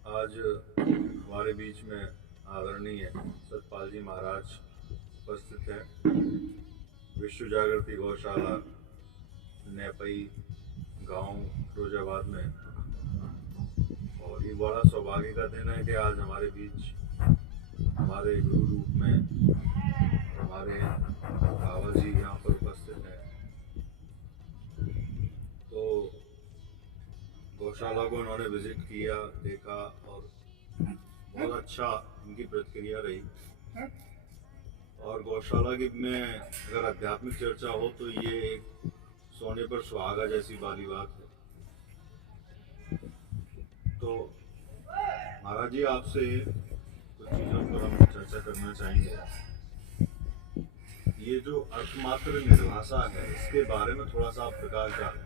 आज हमारे बीच में आदरणीय सतपाल जी महाराज उपस्थित हैं। विश्व जागृति गौशाला नेपई गांव फिरोजाबाद में, और ये बड़ा सौभाग्य का दिन है कि आज हमारे बीच हमारे गुरु रूप में हमारे बाबा जी यहाँ पर उपस्थित हैं। तो गौशाला को इन्होंने विजिट किया, देखा और बहुत अच्छा इनकी प्रतिक्रिया रही। और गौशाला की में अगर आध्यात्मिक चर्चा हो तो ये एक सोने पर सुहागा जैसी वाली बात है। तो महाराज जी, आपसे कुछ चीज़ों पर हम चर्चा करना चाहेंगे। ये जो अर्थमात्र निर्भाषा है, इसके बारे में थोड़ा सा आप प्रकाश डालें,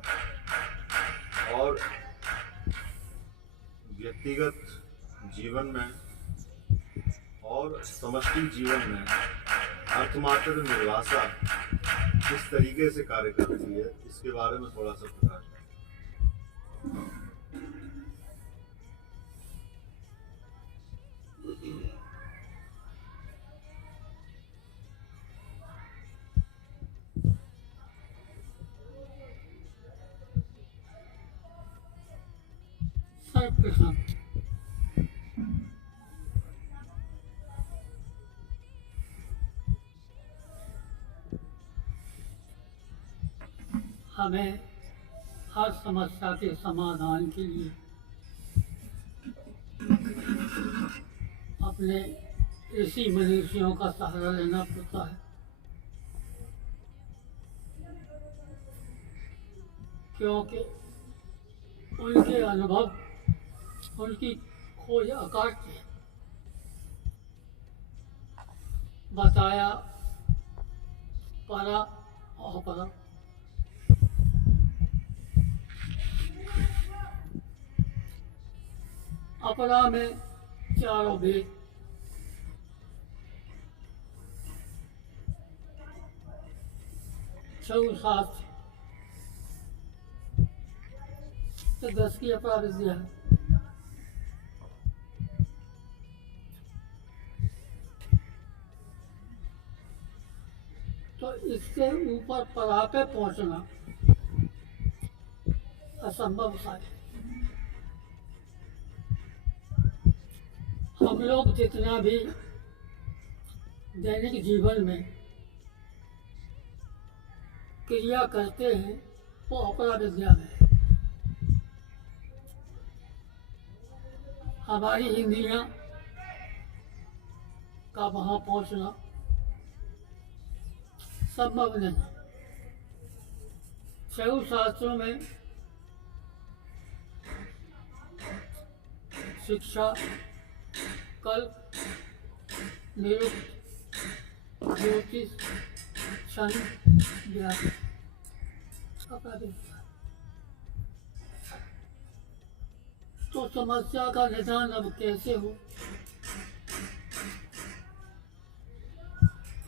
और व्यक्तिगत जीवन में और समष्टि जीवन में अर्थमात्र निर्भाषा किस तरीके से कार्य करती है, इसके बारे में थोड़ा सा प्रकाश डालें। सर्वप्रथम हमें हर समस्या के समाधान के लिए अपने ऋषि मनीषियों का सहारा लेना पड़ता है, क्योंकि उनके अनुभव, उनकी खोज अकाट्य बताया परा अपरा। अपरा में चारों वेद, छह शास्त्र, तो 10 की अपरा विद्या है। तो इससे ऊपर परा पे पहुंचना असंभव था। हम लोग जितना भी दैनिक जीवन में क्रिया करते हैं वो अपरा विद्या में है। हमारी इंद्रियां का वहाँ पहुँचना संभव नहीं। छह शास्त्रों में शिक्षा, कल्प, निरुक्त, ज्योतिष, क्षण, ज्ञान, अपरा विद्या। तो समस्या का निदान अब कैसे हो?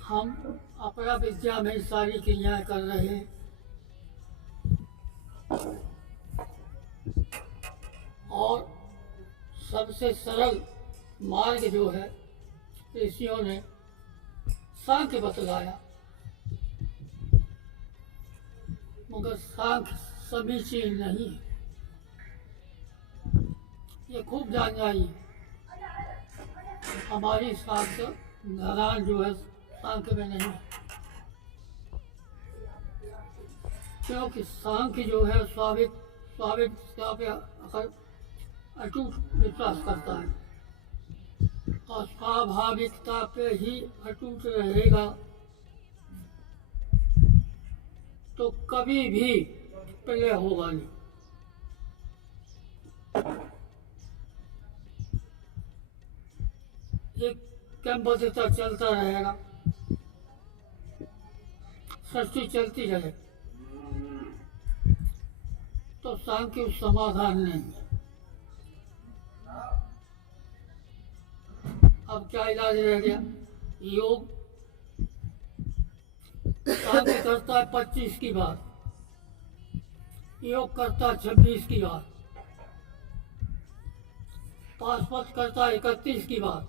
हम अपरा विद्या में सारी क्रियाएं कर रहे हैं, और सबसे सरल मार्ग जो है ऋषियों ने सांख्य बतलाया, मगर सांख्य समीचीन नहीं है। ये खूब जान जाइए, हमारी शास्त्र नारायण जो है सांख्य में नहीं है, क्योंकि सांख्य जो है स्वाभाविकता पे अटूट विश्वास करता है, और स्वाभाविकता पे ही अटूट रहेगा तो कभी भी प्रलय होगा नहीं। एक कैंपस तक चलता रहेगा, सृष्टि चलती रहे, तो सांख्य समाधान नहीं है। अब क्या इलाज रह गया? योग। सांख्य करता है 25 की बात, योग करता है 26 की बात। पाशुपत करता 31 की बात,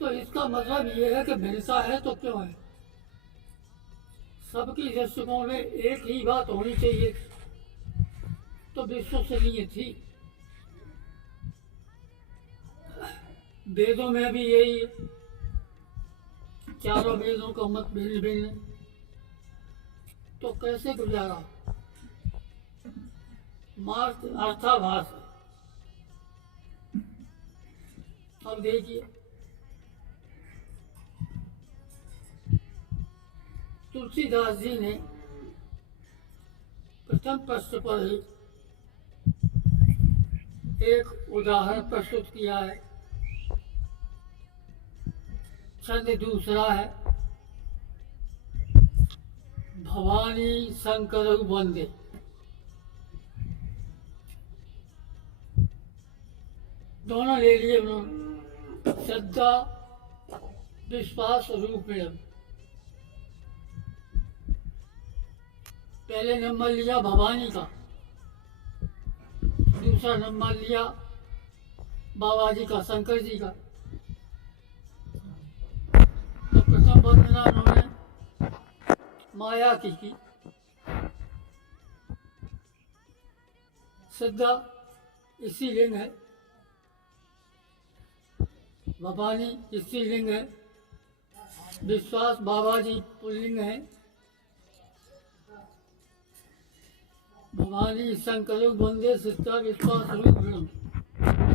तो इसका मतलब ये है कि मिलता है तो क्यों है। सबकी दृष्टिकोण में एक ही बात होनी चाहिए, तो विश्वसनीय थी। वेदों में भी यही है, चारों वेदों का मत भिन्न भिन्न, तो कैसे गुजारा। मार्ग अर्थाभास है। अब देखिए, तुलसीदास जी ने प्रथम प्रश्न पर ही एक उदाहरण प्रस्तुत किया है। छंद दूसरा है, भवानी शंकर वंदे। दोनों ले लिए उन्होंने, श्रद्धा विश्वास रूप में। पहले नंबर लिया भवानी का, दूसरा नंबर लिया बाबा जी का, शंकर जी का। तो प्रथम वंदना उन्होंने माया की। श्रद्धा स्त्रीलिंग है, भवानी स्त्रीलिंग है, विश्वास बाबा जी पुल्लिंग है। भवानी शंकर वंदे श्रद्धा विश्वास रूप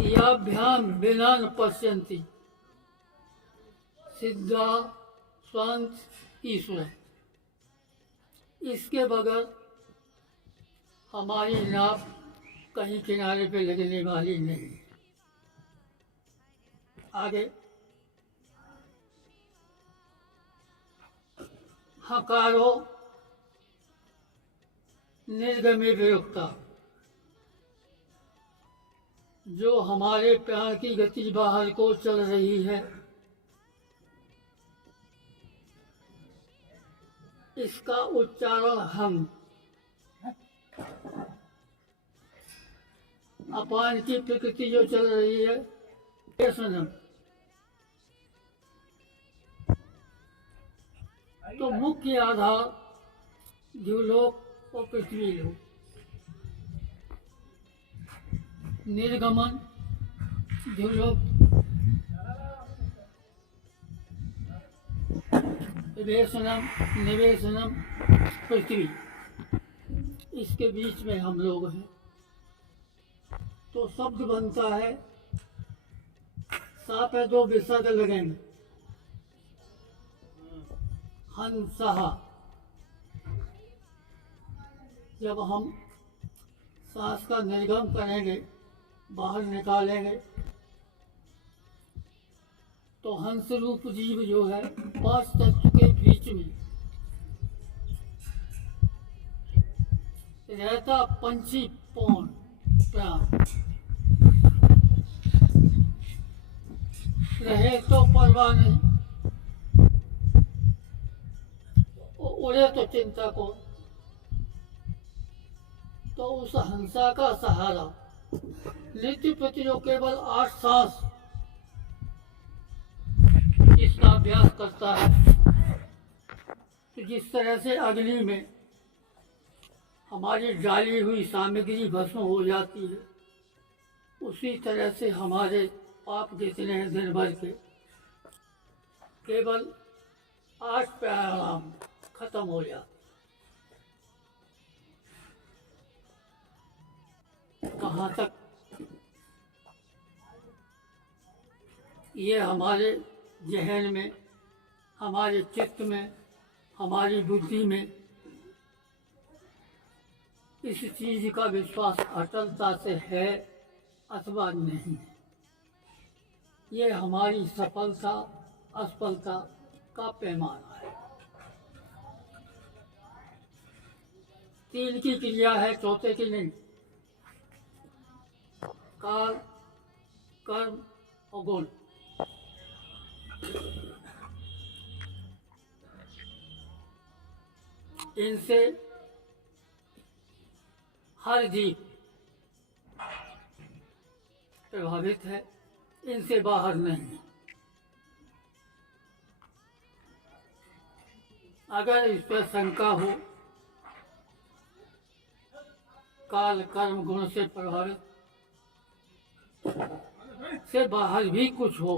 याभ्याम बिना न पश्यन्ति सिद्धा स्वांत ईश्वर। इसके बगैर हमारी नाव कहीं किनारे पे लगने वाली नहीं। आगे, हकारो निर्गमे विरुक्ता, जो हमारे प्राण की गति बाहर को चल रही है, इसका उच्चारण हम। अपान की प्रकृति जो चल रही है, ये सनम। तो मुख्य आधार द्युलोक और पृथ्वी लोक। निर्गमन द्युलोक, निवेशनम निवेशनम पृथ्वी, इसके बीच में हम लोग हैं। तो शब्द बनता है, सा पे दो विसर्ग लगेंगे, हंसहा। जब हम सांस का निर्गम करेंगे, बाहर निकालेंगे, तो हंस रूप जीव जो है 5 तत्व के बीच में रहता, पंछी पौन प्राण रहे तो परवाह नहीं, उड़े तो चिंता को। तो उस हंसा का सहारा नित्य प्रति जो केवल 8 सांस इसका अभ्यास करता है, तो जिस तरह से अग्नि में हमारी डाली हुई सामग्री भस्म हो जाती है, उसी तरह से हमारे पाप जितने हैं दिन भर के, केवल 8 प्राणायाम खत्म हो जाते। कहाँ तक ये हमारे जहन में, हमारे चित्त में, हमारी बुद्धि में इस चीज का विश्वास अटलता से है अथवा नहीं, ये हमारी सफलता असफलता का पैमाना है। 3 की क्रिया है, चौथे की नहीं। काल, कर्म और गुण। इनसे हर जीव प्रभावित है, इनसे बाहर नहीं। अगर इस पर शंका हो, काल कर्म गुण से प्रभावित से बाहर भी कुछ हो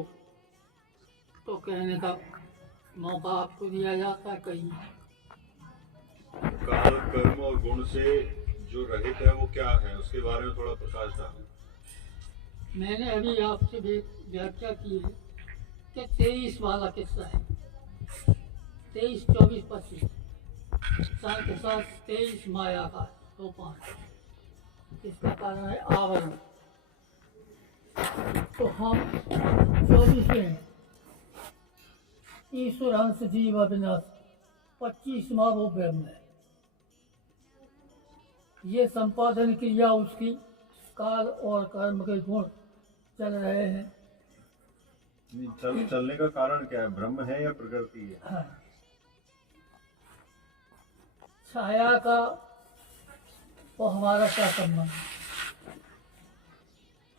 तो कहने का मौका आपको दिया जाता है। कहीं काल कर्म और गुण से जो रहित है वो क्या है, उसके बारे में थोड़ा प्रकाश डालें। मैंने अभी आपसे भी व्याख्या की है कि 23 वाला किस्सा है, 23, 24, 25 साल के साथ 23 माया का 2, 5। इसका कारण है आवरण। तो हम 24 में ईश्वर अंश जीव अविनाश, 25वां वो ब्रह्म है। ये संपादन क्रिया उसकी काल और कर्म के गुण चल रहे हैं। चलने का कारण क्या है, ब्रह्म है या प्रकृति है? हाँ। छाया का और हमारा क्या संबंध?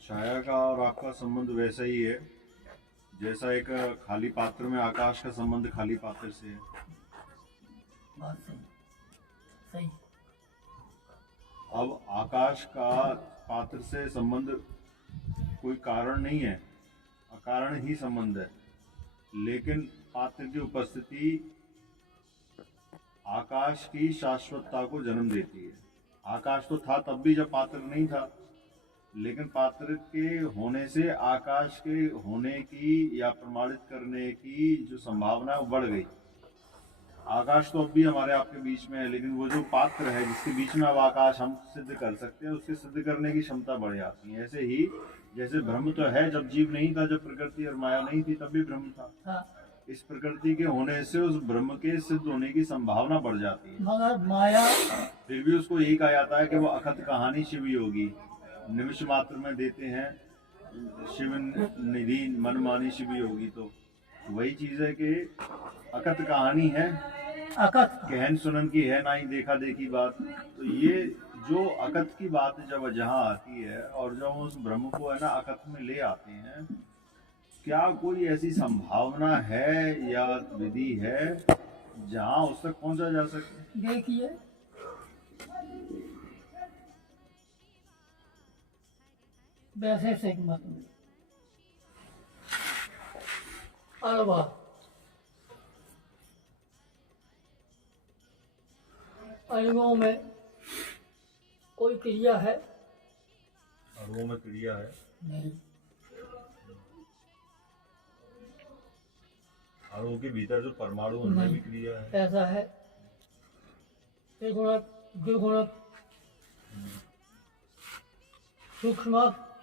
छाया का और आपका संबंध वैसा ही है जैसा एक खाली पात्र में आकाश का संबंध खाली पात्र से है। बात सही सही। अब आकाश का पात्र से संबंध कोई कारण नहीं है, अकारण ही संबंध है, लेकिन पात्र की उपस्थिति आकाश की शाश्वतता को जन्म देती है। आकाश तो था तब भी जब पात्र नहीं था, लेकिन पात्र के होने से आकाश के होने की या प्रमाणित करने की जो संभावना है वो बढ़ गई। आकाश तो अब भी हमारे आपके बीच में है, लेकिन वो जो पात्र है जिसके बीच में अब आकाश हम सिद्ध कर सकते हैं, उसके सिद्ध करने की क्षमता बढ़ जाती है। ऐसे ही जैसे ब्रह्म तो है, जब जीव नहीं था, जब प्रकृति और माया नहीं थी, तब भी ब्रह्म था। हाँ। इस प्रकृति के होने से उस ब्रह्म के सिद्ध होने की संभावना बढ़ जाती है। मगर माया फिर भी उसको यही कहा जाता है कि वो अखत कहानी शिव योगी, निमिष मात्र में देते हैं शिव निधि मनमानी शिव योगी। तो वही चीज है कि अकथ कहानी है, अकथ कहन सुनन की है ना ही देखा देखी बात। तो ये जो अकथ की बात जब जहाँ आती है और जब उस ब्रह्म को है ना अकथ में ले आते हैं, क्या कोई ऐसी संभावना है या विधि है जहाँ उस तक पहुंचा जा सके? देखिए, वैसे से मत में अरवा अणुओं में कोई क्रिया है? अणुओं में क्रिया है? नहीं। अणुओं के भीतर जो परमाणु उनमें भी क्रिया है? ऐसा है, त्रिगुणक द्विगुणक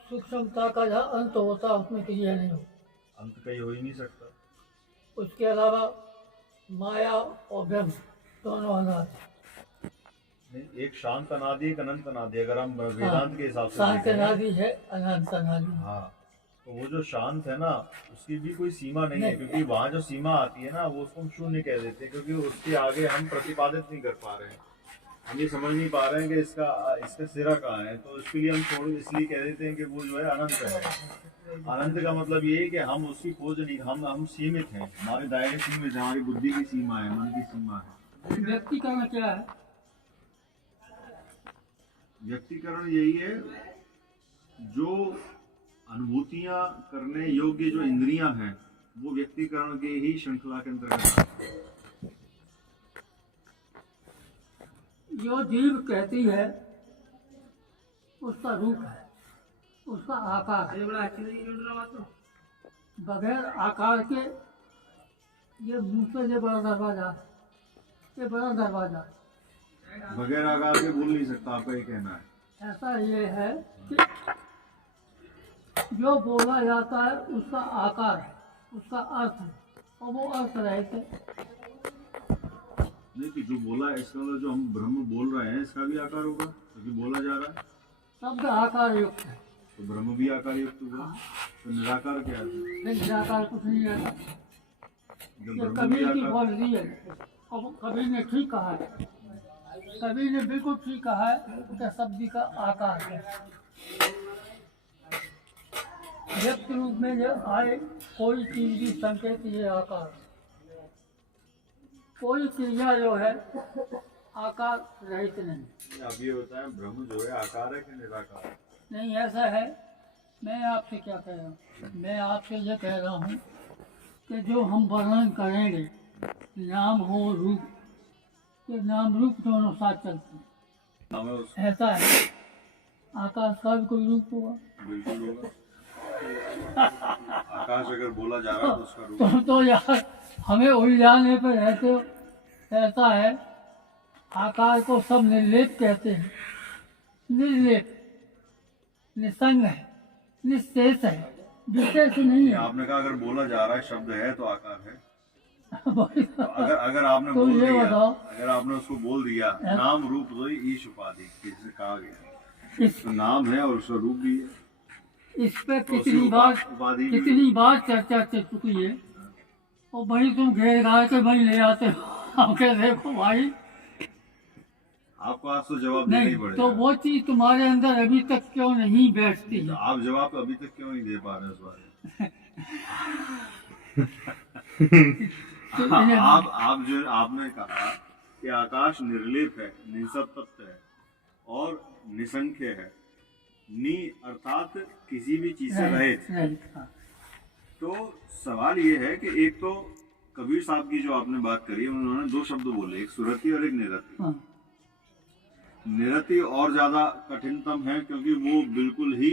सूक्ष्मता का जहाँ अंत होता उसमें क्रिया नहीं हो। अंत कहीं हो ही नहीं सकता। उसके अलावा माया और ब्रह्म दोनों अनादि। नहीं, एक शांत अनादि, एक अनंत अनादि, अगर हम वेदांत के हिसाब से शांत अनादि है, अनंत अनादि। हाँ, तो वो जो शांत है ना उसकी भी कोई सीमा नहीं है, क्योंकि वहाँ जो सीमा आती है ना वो उसको हम शून्य कह देते हैं, क्योंकि उसके आगे हम प्रतिपादित नहीं कर पा रहे हैं, हम ये समझ नहीं पा रहे हैं कि इसका सिरा कहाँ है। तो इसके लिए हम छोड़ इसलिए कह देते हैं कि वो जो है अनंत है। अनंत का मतलब ये है कि हम उसकी खोज नहीं, हम सीमित हैं, हमारे दायरे सीमित है, हमारी बुद्धि की सीमा है, मन की सीमा है। व्यक्तिकरण क्या है? व्यक्तिकरण यही है जो अनुभूतियां करने योग्य जो इंद्रियां हैं वो व्यक्तिकरण के ही श्रृंखला के अंतर्गत आती हैं। जो जीव कहती है उसका रूप है, उसका आकार है। बगैर आकार के ये मुंह से जो बड़ा दरवाजा है, ये बड़ा दरवाजा है, बगैर आकार के बोल नहीं सकता, आपका ये कहना है? ऐसा ये है कि जो बोला जाता है उसका आकार है, उसका अर्थ है, और वो अर्थ रहते नहीं कि जो बोला है इसका मतलब जो हम ब्रह्म बोल रहे हैं इसका भी आकार होगा, क्योंकि बोला जा रहा है। शब्द आकार युक्त है, तो ब्रह्म भी आकार युक्त हुआ। तो निराकार क्या है? नहीं, निराकार कुछ नहीं है। जब ये ब्रह्म कबीर भी की आकार, बोल रही है, कबीर ने ठीक कहा है, कबीर ने बिल्कुल ठीक कहा है कि शब्द का आकार है। व्यक्त रूप में जब आए कोई चीज भी संकेत ये आकार, कोई क्रिया जो है आकार रहित नहीं। अब ये होता है ब्रह्म जो है आकार है कि निराकार है? नहीं ऐसा है। मैं आपसे क्या कह रहा हूँ, मैं आपसे ये कह रहा हूँ कि जो हम वर्णन करेंगे नाम हो रूप, ये नाम रूप दोनों साथ चलते हैं। हमें उस ऐसा है आकाश का भी कोई रूप होगा? बिल्कुल होगा। आकाश अगर बोला जा रहा है तो उसका रूप तो यार हमें उलझाने पर रहते हो। ऐसा है आकार को सब निर्लेप कहते हैं। निर्लेप, निसंग है, निशेष है, विशेष नहीं है। आपने कहा अगर बोला जा रहा है शब्द है तो आकार है। वही तो अगर आपने तो बोल ये दिया, बताओ। अगर आपने उसको बोल दिया नाम रूप तो ईश उपाधि किससे कहा गया, इस तो नाम है और उसका रूप भी है। इस पे तो उसी उपाधि भी- कितनी बार चर्चा चल चुकी है, और वही तुम घेर घार के वही ले आते हो। हम कह देखो भाई, आपको आज तो जवाब देना ही नहीं पड़ेगा। तो वो चीज तुम्हारे अंदर अभी तक क्यों नहीं बैठती तो है? आप जवाब अभी तक क्यों नहीं दे पा रहे उस बारे तो में? इन्हें- आप जो आपने कहा कि आकाश निर्लेप है, निसत्व है और निसंख्य है, नी अर्थात किसी भी चीज से रहित। हाँ। तो सवाल ये है कि एक तो कबीर साहब की जो आपने बात करी उन्होंने दो शब्द बोले, एक सुरति और एक निरति। हाँ। निरति और ज्यादा कठिनतम है क्योंकि वो बिल्कुल ही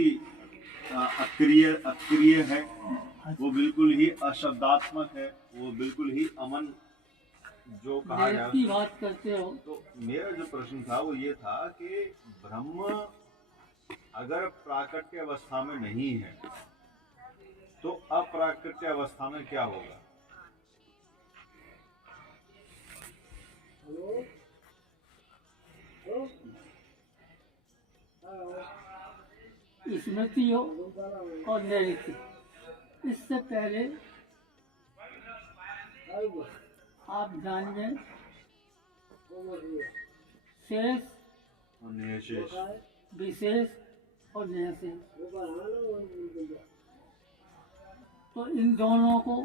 अक्रिय है, वो बिल्कुल ही अशब्दात्मक है, वो बिल्कुल ही अमन जो कहा निरत जाए। की बात करते हो तो मेरा जो प्रश्न था वो ये था कि ब्रह्म अगर प्राकट्य अवस्था में नहीं है तो अप्राकृत्य अवस्था में क्या होगा? स्मृति हो और नैऋति। इससे पहले आप जानिए शेष, और निशेष। विशेष और निशेष। तो इन दोनों को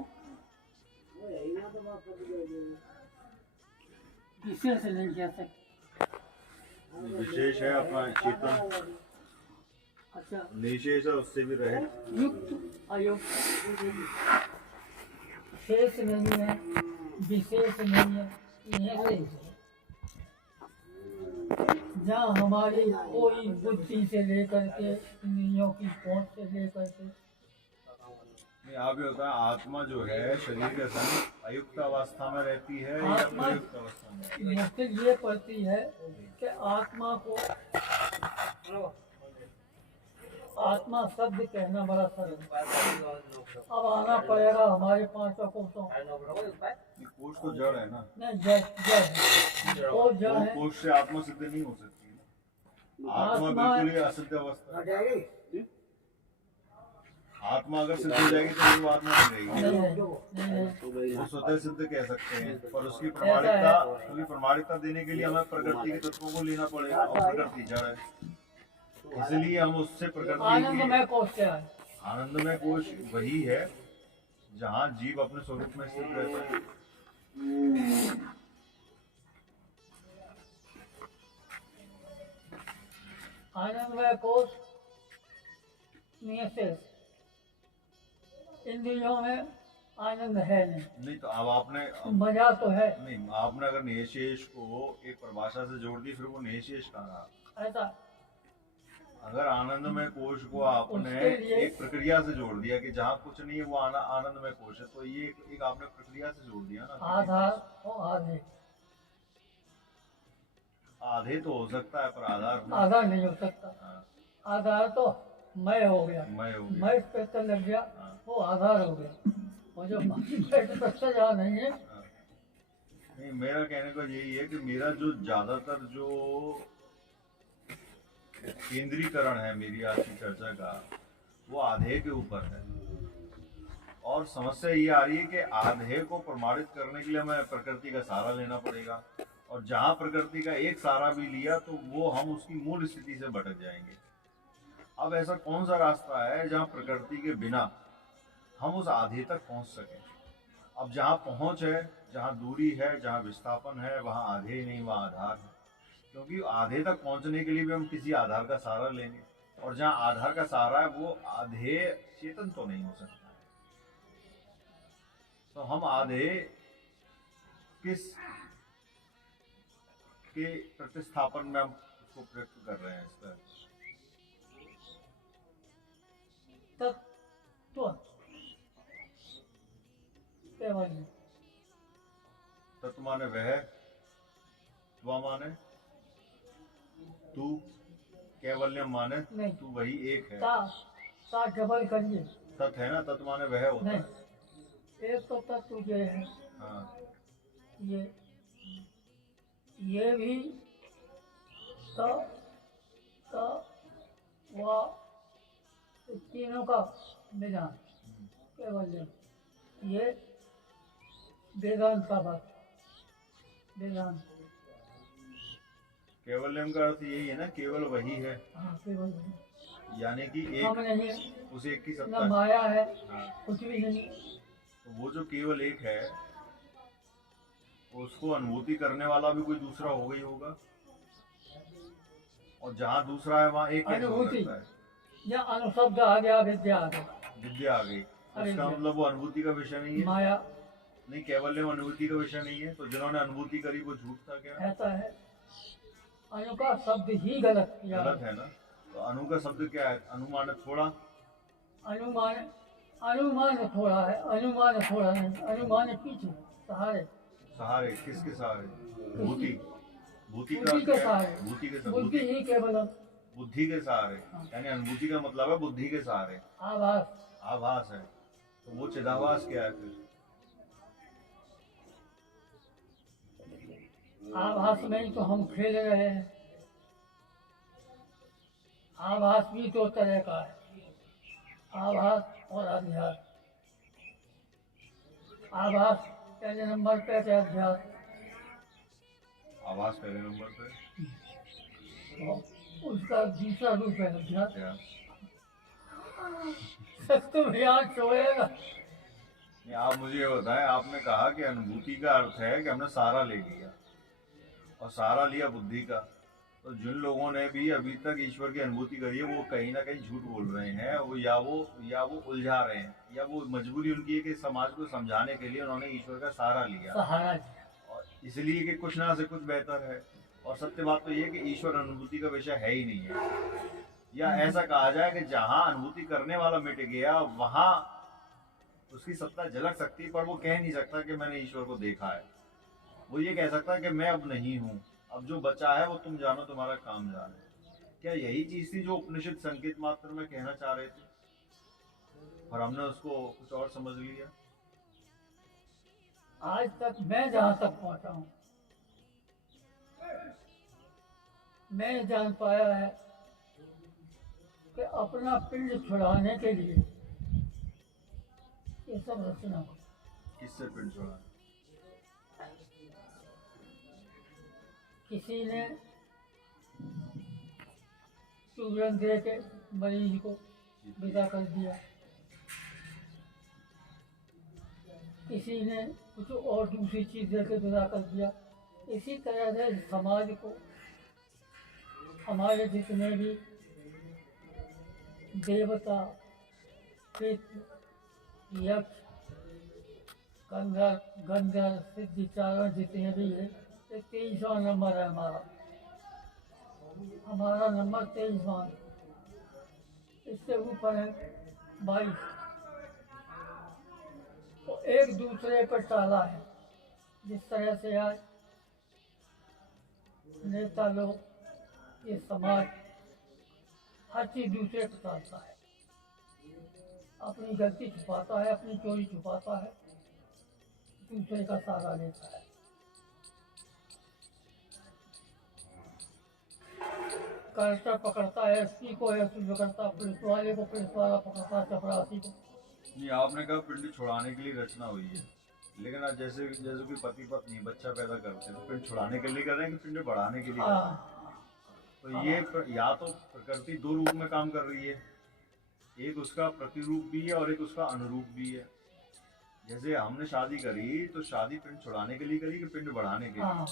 विशेष नहीं कह सकते। विशेष है अपना चेतन, अच्छा, निशेष है उससे भी रहे। युक्त अयुक्त, शेष नहीं है, विशेष नहीं है, निशेष है। जहाँ हमारी कोई बुद्धि से लेकर के इंद्रियों की पहुंच से लेकर के, नहीं आप ये होता है आत्मा जो है शरीर के संग अयुक्त अवस्था में रहती है या आत्मा- प्रयुक्त अवस्था में? मुश्किल ये पड़ती है कि आत्मा को, आत्मा शब्द कहना बड़ा सरल है। अब आना पड़ेगा हमारे पांचों कोषों। कोष तो जड़ है ना, नहीं, जड़ है, वो जड़ वो है। कोष से आत्मा सिद्ध नहीं हो सकती। आत्मा आत्मा- बिल्कुल ही असिद्ध अवस्था है। आत्मा अगर सिद्ध हो जाएगी तो वो आत्मा नहीं नहीं रहेगी। नहीं वो स्वतः सिद्ध कह सकते हैं, पर उसकी ऐसा प्रमाणिकता, है। क्योंकि प्रमाणिकता देने के लिए हमें प्रकृति के तत्वों को लेना पड़ेगा और प्रकृति जड़ है, इसलिए हम उससे प्रकृति आनंदमय कोष क्या है? आनंदमय कोश वही है जहाँ जीव अपने स्वरूप में स्थित रहता है। आनंदमय कोष निशेष। इंद्रियों में आनंद है नहीं, नहीं तो अब आपने मजा तो है। नहीं आपने अगर निशेष को एक परिभाषा से जोड़ दी फिर वो निशेष कहा। ऐसा अगर आनंदमय कोश को आपने उसके लिए- एक प्रक्रिया से जोड़ दिया कि जहाँ कुछ नहीं है वो आनंदमय कोश है, तो ये एक आपने प्रक्रिया से जोड़ दिया ना। आधार और आधे। आधे तो हो सकता है पर आधार नहीं। आधार नहीं हो सकता। हाँ, आधार तो मैं हो गया, मैं हो गया। मैं इस पे तो लग गया, वो आधार हो गया। और जो पेट जहाँ नहीं है, हाँ। नहीं मेरा कहने का यही है कि मेरा जो ज्यादातर जो केंद्रीकरण है मेरी आज की चर्चा का वो आधे के ऊपर है, और समस्या ये आ रही है कि आधे को प्रमाणित करने के लिए हमें प्रकृति का सहारा लेना पड़ेगा, और जहाँ प्रकृति का एक सहारा भी लिया तो वो हम उसकी मूल स्थिति से भटक जाएंगे। अब ऐसा कौन सा रास्ता है जहाँ प्रकृति के बिना हम उस आधे तक पहुँच सकें? अब जहाँ पहुँच है, जहाँ दूरी है, जहाँ विस्थापन है, वहाँ आधे ही नहीं, वहाँ आधार है। क्योंकि आधे तक पहुँचने के लिए भी हम किसी आधार का सहारा लेंगे, और जहाँ आधार का सहारा है वो आधे चेतन तो नहीं हो सकता। तो हम आधे किस के प्रतिस्थापन में हम उसको प्रयुक्त कर रहे हैं इसका? तत्व केवल तत्व माने वह, त्व माने तू, कैवल्यम माने नहीं। तू वही एक है। ता डबल करिए। तत् है ना, तत् माने वह होता है। नहीं, एक तो तत्व ये है। हाँ, ये भी त व तीनों का मिलान केवल ये वेदांत का बात। वेदांत केवल्यम का अर्थ यही है ना, केवल वही है। हाँ, केवल वही। यानी कि हम एक, नहीं, उस एक की ना सत्ता है। माया है, हाँ, कुछ भी नहीं। तो वो जो केवल एक है उसको अनुभूति करने वाला भी कोई दूसरा होगा ही होगा, और जहाँ दूसरा है वहाँ एक कैसे हो अनुभूति सकता है? या अनुशब्द आ गया, विद्या आ गई, विद्या आ गई, अरे इसका मतलब वो अनुभूति का विषय नहीं है। माया नहीं, केवल्यम अनुभूति का विषय नहीं है, तो जिन्होंने अनुभूति करी वो झूठ था क्या? ऐसा है। अनु का शब्द ही गलत किया। गलत है ना। तो अनु का शब्द क्या है? अनुमान थोड़ा, अनुमान, अनुमान थोड़ा है, अनुमान थोड़ा नहीं, अनुमान पीछे सहारे। सहारे, किसके सहारे? भूति, भूति का बुद्धि के क्या है? सहारे। भूति के सहारे, बुद्धि ही केवल बुद्धि के सहारे। हाँ। यानी अनुभूति का मतलब है बुद्धि के सहारे। आभास। आभास है, तो वो चिदाभास क्या है फिर? आभास में ही तो हम खेल रहे हैं। आभास भी दो तरह का है, आभास और अध्यास। आभास पहले नंबर पे है, अध्यास आभास पहले नंबर पे, तो उसका दूसरा रूप है अध्यास। क्या? तुम याद सोएगा। नहीं, आप मुझे ये बताएं, आपने कहा कि अनुभूति का अर्थ है कि हमने सहारा ले लिया, और सहारा लिया बुद्धि का। तो जिन लोगों ने भी अभी तक ईश्वर की अनुभूति करी है वो कहीं ना कहीं झूठ बोल रहे हैं, वो या वो उलझा रहे हैं, या वो मजबूरी उनकी है कि समाज को समझाने के लिए उन्होंने ईश्वर का सहारा लिया, सहारा और इसलिए कि कुछ ना से कुछ बेहतर है। और सत्य बात तो ये है कि ईश्वर अनुभूति का विषय है ही नहीं है। या ऐसा कहा जाए कि जहाँ अनुभूति करने वाला मिट गया वहाँ उसकी सत्ता झलक सकती है, पर वो कह नहीं सकता कि मैंने ईश्वर को देखा है। वो ये कह सकता है कि मैं अब नहीं हूँ, अब जो बचा है वो तुम जानो, तुम्हारा काम जाने। क्या यही चीज थी जो उपनिषद संकेत मात्र में कहना चाह रहे थे, और हमने उसको कुछ और समझ लिया? आज तक मैं जहाँ तक पहुँचा हूँ, मैं जान पाया है कि अपना पिंड छुड़ाने के लिए ये सब रचना हो। किससे पिंड छोड़ा? किसी ने चूरन दे के मरीज को विदा कर दिया, किसी ने कुछ और दूसरी चीज दे के विदा कर दिया। इसी तरह से समाज को हमारे जितने भी देवता, पितृ, यक्ष, गंधर्व, सिद्धि, चारण जितने भी है, 23वां नंबर है हमारा नंबर 23वां। इससे ऊपर है 22। तो एक दूसरे पर टाला है। जिस तरह से आज नेता लोग, ये समाज हर चीज दूसरे पर टालता है, अपनी गलती छुपाता है, अपनी चोरी छुपाता है, दूसरे का सहारा लेता है। करता पकड़ता है, एसपी को एसपी पकड़ता, पुलिस वाले को पुलिस वाला पकड़ता, चपरासी को। नहीं, आपने कहा पिंड छुड़ाने के लिए रचना हुई है, लेकिन आज जैसे कोई पति पत्नी बच्चा पैदा करते हैं तो पिंड छुड़ाने के लिए कर रहे हैं कि पिंड बढ़ाने के लिए कर रहे हैं? तो ये या तो प्रकृति दो रूप में काम कर रही है, एक उसका प्रतिरूप भी है और एक उसका अनुरूप भी है। जैसे हमने शादी करी तो शादी पिंड छुड़ाने के लिए करी कि पिंड बढ़ाने के लिए? हाँ,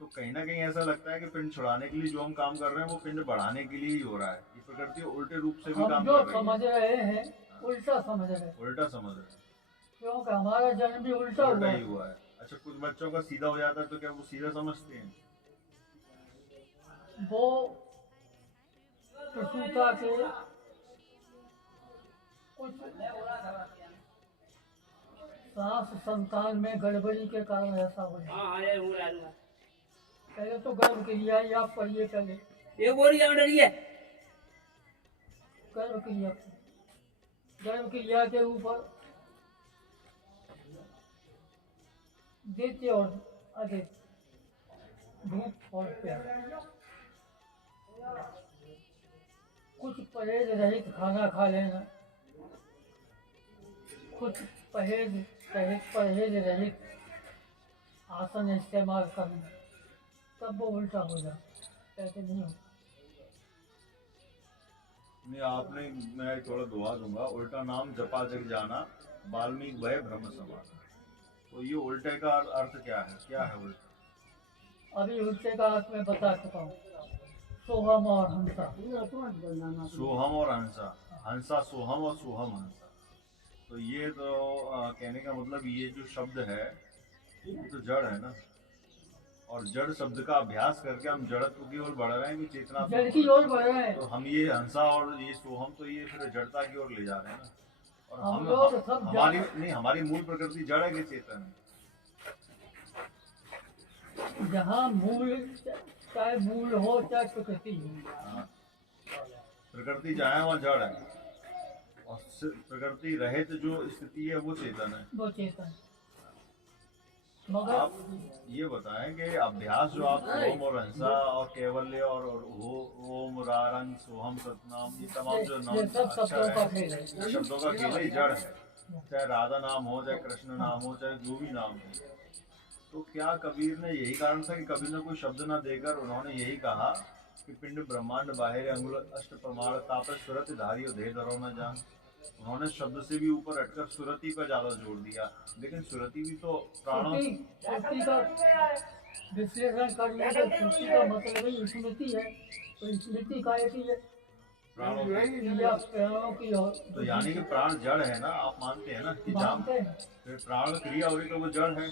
तो कहीं ना कहीं ऐसा लगता है कि पिंड छुड़ाने के लिए जो हम काम कर रहे हैं वो पिंड बढ़ाने के लिए ही हो रहा है। ये प्रकृति उल्टे रूप से भी हम काम जो कर रही समझ रहे हैं उल्टा समझ रहे हैं, है, उल्टा समझ रहे हैं, क्योंकि हमारा जन्म भी उल्टा उल्टा हुआ ही है। हुआ है। अच्छा, कुछ बच्चों का सीधा हो जाता है तो क्या वो सीधा समझते हैं? वो प्रसूता के कुछ सांस संतान में गड़बड़ी के कारण ऐसा हो जाता। पहले तो गर्भ क्रिया ही आप पढ़िए, पहले गर्भ क्रिया, गर्भ क्रिया के ऊपर द्वितीय और अधिक धूप और प्यार, कुछ परहेज रहित खाना खा लेना, कुछ परहेज रहित आसन इस्तेमाल करना, तब वो उल्टा हो जाता, ऐसे नहीं हो। नहीं, आपने, मैं थोड़ा दुआ दूंगा, उल्टा नाम जपा जग जाना, वाल्मीकि भय भ्रम समाना। तो ये उल्टे का अर्थ क्या है? क्या है उल्टा? अभी उल्टे का अर्थ मैं बता चुका हूँ, सोहम और हंसा। सोहम और हंसा, हंसा सोहम और सोहम हंसा। तो ये तो कहने का मतलब ये जो शब्द है ये तो जड़ है ना, और जड़ शब्द का अभ्यास करके हम जड़त्व की ओर बढ़ रहे हैं कि चेतना जड़ की ओर बढ़ रहे हैं। तो हम ये हंसा और ये सोहम तो ये फिर जड़ता की ओर ले जा रहे हैं ना। और हम लोग सब हमारी नहीं, हमारी मूल प्रकृति जड़ है कि चेतन है? जहाँ मूल, चाहे मूल हो चाहे प्रकृति हो, हाँ, प्रकृति जहाँ है वहाँ जड़ है, और प्रकृति रहित जो स्थिति है वो चेतन है। वो चेतन। मगर आप ये बताएं कि अभ्यास जो आप ओम और हंसा और कैवल्य और ओम रारंग सोहम सतनाम, ये तमाम जो नाम ये सब शब्दों का खेल है। ये शब्दों का खेल ही जड़ है। चाहे राधा नाम हो, चाहे कृष्ण नाम हो, चाहे जो भी नाम हो। तो क्या कबीर ने यही कारण था कि कबीर ने कोई शब्द न देकर उन्होंने यही कहा कि पिंड ब्रह्मांड बाहिर अंगुल अष्ट प्रमाण ताप सुरत धारी दे धरो न जान? उन्होंने शब्द से भी ऊपर हटकर सुरति पर ज्यादा जोर दिया, लेकिन सुरति भी तो प्राणों श्रुति का विश्लेषण करने के श्रुति का मतलब ही स्मृति है, तो स्मृति का एक ही है, प्राणों प्राणों की और तो यानी कि प्राण जड़ है ना, आप मानते हैं ना कि मानते हैं। फिर प्राण क्रिया हो रही तो वो जड़ है। मैं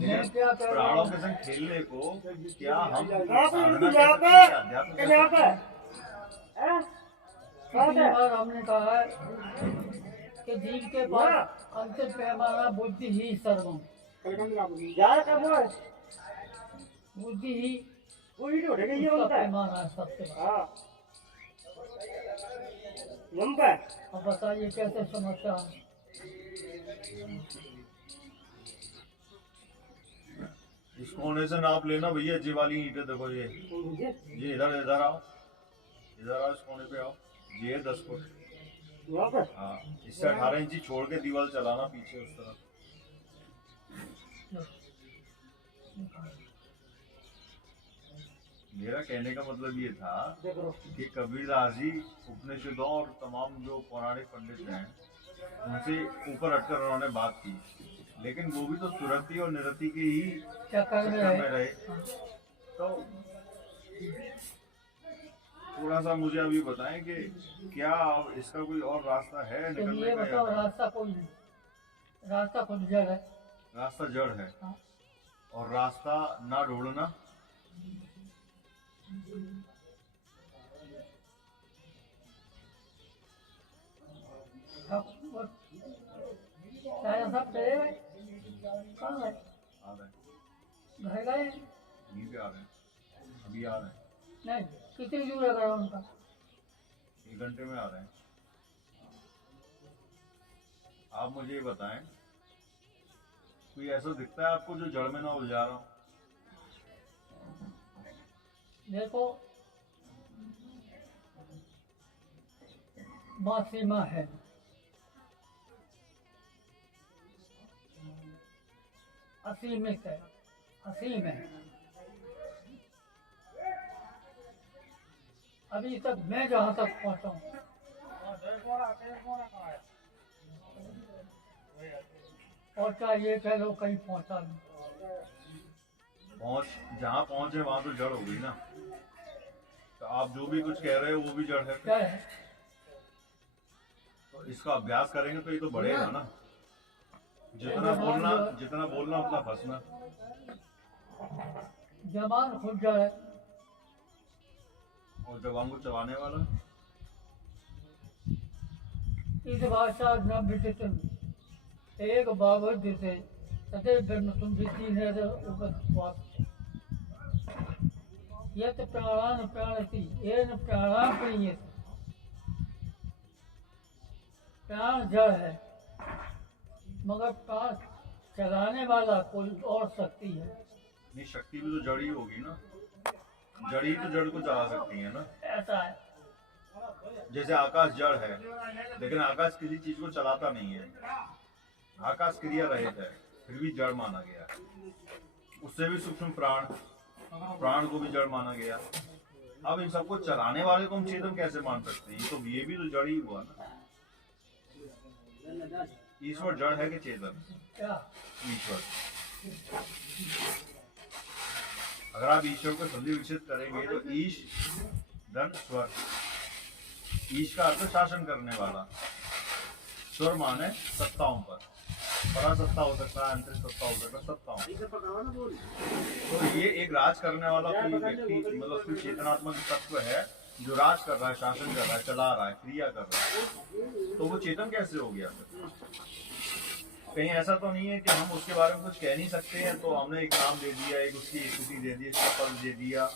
लेकिन क्या कह रहा प्राणों हूँ, के संग खेलने को क्या हम कितनी बार हमने कहा है कि जीव के पास अंतिम पैमाना बुद्धि ही सर्वम, बुद्धि ही उसका पैमाना है सबसे बड़ा। अब बताइए कैसे समस्या है? इस कोने से नाप लेना भैया, जी वाली ईंटें देखो ये इधर इधर आओ, इधर आओ, इस कोने पे आओ, ये 10 फुट। हाँ, इससे 18 इंची छोड़ के दीवार चलाना पीछे उस तरफ। मेरा कहने का मतलब ये था कि कबीरदास जी उपनिषदों और तमाम जो पौराणिक पंडित हैं उनसे ऊपर हटकर उन्होंने बात की, लेकिन वो भी तो सुरति और निरति के ही चक्कर में रहे। तो थोड़ा सा मुझे अभी बताएं कि क्या इसका कोई और रास्ता है निकलने ये का? बताओ, रास्ता कोई नहीं, रास्ता खुद जड़ है। रास्ता जड़ है, हाँ। और रास्ता ना ढूंढना सारे सब चले गए, कहाँ गए? आ रहे हैं, घर गए? यहीं पे आ रहे हैं, अभी आ रहे हैं, नहीं, कितनी दूर है घर उनका? 1 घंटे में आ रहे हैं। आप मुझे ये बताएं, कोई ऐसा दिखता है आपको जो जड़ में ना उलझा रहा हो? देखो, माँ सीमा है, असीमित है, असीम है, अभी तक मैं जहाँ तक पहुँचा हूँ, और क्या ये कह लो कहीं पहुँचा नहीं। पहुंच जहाँ पहुंचे वहां तो जड़ हो गई ना। तो आप जो भी कुछ कह रहे हो वो भी जड़ है। क्या है? तो इसका अभ्यास करेंगे तो ये तो बढ़ेगा ना। जितना बोलना उतना फंसना। जबान खुद जड़ है। और जवान को चबाने वाला इस भाषा न विदितम एक बाबत देते तथे ब्रह्म तुम विद्धि ने उपस्वास्थ्य यत प्राणान प्राणति येन प्राणान प्रियते। प्राण जड़ है मगर प्राण चलाने वाला कोई और शक्ति है। नहीं, शक्ति भी तो जड़ ही होगी ना। जड़ ही तो जड़ को चला सकती है ना। ऐसा है। जैसे आकाश जड़ है लेकिन आकाश किसी चीज को चलाता नहीं है। आकाश क्रिया रहित है फिर भी जड़ माना गया। उससे भी सूक्ष्म प्राण को भी जड़ माना गया। अब इन सबको चलाने वाले को हम चेतन कैसे मान सकते हैं? तो ये भी तो जड़ ही हुआ ना। ईश्वर जड़ है कि चेतन? क्या ईश्वर। अगर आप ईश्वर को संधि विकसित करेंगे तो ईश धन स्वर। ईश का अर्थ शासन करने वाला, स्वर माने सत्ताओं पर। परासत्ता हो सकता है, अंतरिक्ष सत्ता हो सकता है, सत्ताओं। तो ये एक राज करने वाला कोई व्यक्ति मतलब कोई चेतनात्मक तत्व है जो राज कर रहा है, शासन कर रहा है, चला रहा है, क्रिया कर रहा है। तो वो चेतन कैसे हो गया फिर? कहीं ऐसा तो नहीं है कि हम उसके बारे में कुछ कह नहीं सकते हैं तो हमने एक नाम दे दिया, एक उसकी स्थिति दे दी, इसका पद दे दिया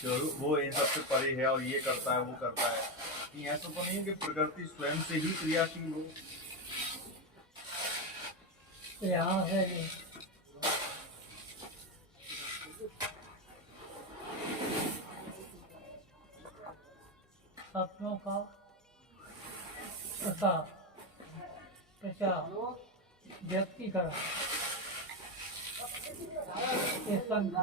तो वो इन सबसे परे है और ये करता है वो करता है। कहीं ऐसा तो नहीं है कि प्रकृति स्वयं से ही क्रियाशील हो। यहाँ है ये सपनों का प्रचार व्यक्तिकरण ये संघ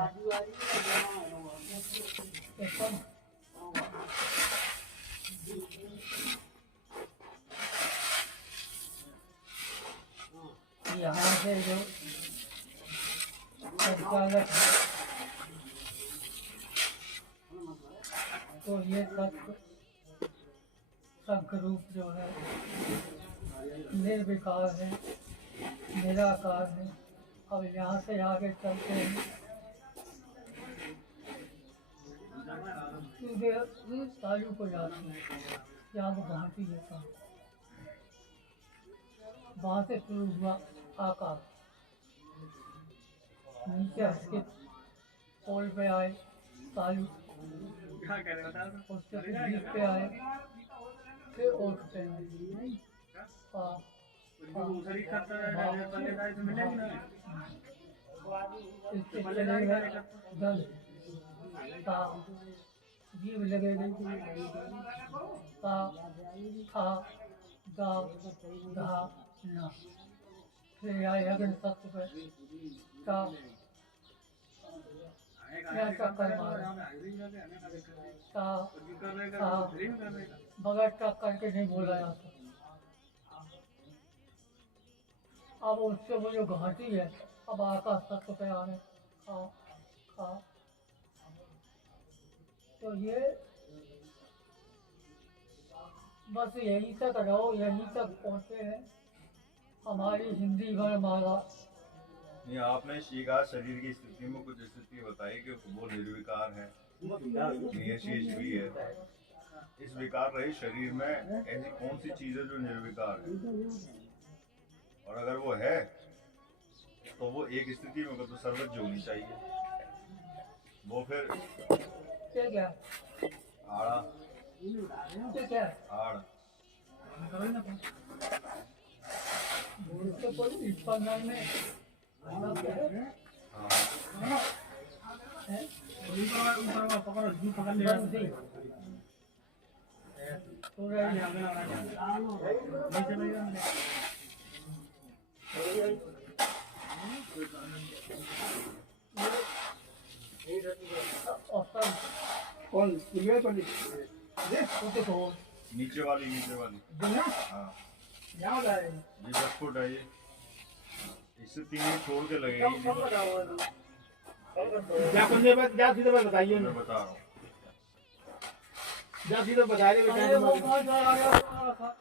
यहाँ से जो संचालक है तो ये तत्व शंख रूप जो है निर्विकार है, निराकार है। अब यहाँ से आगे चलते हैं सीधे तालु को जाते हैं। यहाँ वो घाटी जैसा वहाँ से शुरू हुआ आकाश, नीचे हटके पोल पे आए तालु, उसके फिर बीच पे आए, फिर ओठ पे आए, इसके चले गए दल ता जीव लगेगी ता था दा धा ना, फिर आए अग्नि तत्व पे ता क्या चक्कर मारा ता था बगैर टक्कर के नहीं बोला जाता। अब उससे वो जो घाटी है अब आकाश तत्व पे आ रहे खा तो ये बस यहीं तक रहो, यहीं तक पहुँचे हैं हमारी हिंदी वर्णमाला। नहीं, आपने ये शरीर की स्थिति में कुछ स्थिति बताई कि वो निर्विकार है, शेष भी है। इस विकार रहे शरीर में ऐसी कौन सी चीज है जो निर्विकार है? और अगर वो है तो वो एक स्थिति में तो सर्वज्ञ होनी चाहिए। वो फिर क्या आड़ा क्या आड़ तो कोई इस पंगल में कौन पुलिया वाली ये तो कौन नीचे वाली दुनिया हाँ यहाँ जा रहे हैं ये 10 फुट है ये इससे 3 मिनट छोड़ के कम लगेगी कम बताओ क्या करने बात जा सीधे बात बताइए मैं बता रहा हूँ जा सीधे बता रहे बेटा अरे वो बहुत बड़ा आ गया।